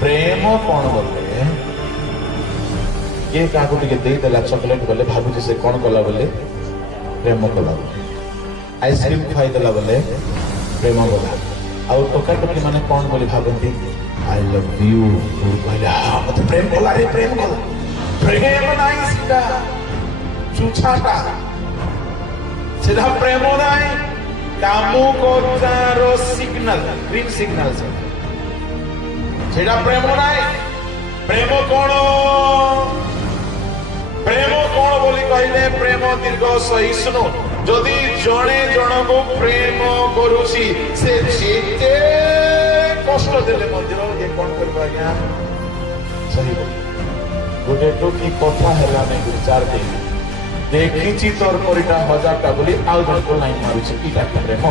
प्रेम कौन बोले ये क्या देदेला चॉकलेट बोले भावुची से कौन कला बोले प्रेम कला आइसक्रीम खाईदेला बोले प्रेम गला आउ टोका टोकी माने कौन बोली भावती आई लव यू कहले हाँ मत प्रेम कला रे प्रेम कला प्रेम नहीं सीधा चुछाटा सीधा प्रेम नहीं कामू को चारो सिग्नल ग्रीन सिग्नल से सीधा प्रेम नहीं प्रेम कौन बोली कहले प्रेम दीर्घ सहिष्णु जदि जड़े जन को प्रेम करुसी से जेते कष्ट देले मंदिर ये कौन करबा आज्ञा सही गोटे टोकी कथा हैला नै विचार दे देखिछि तोर परिटा हजारटा बोली आउ जन को लाइन मारुछि इटा प्रेम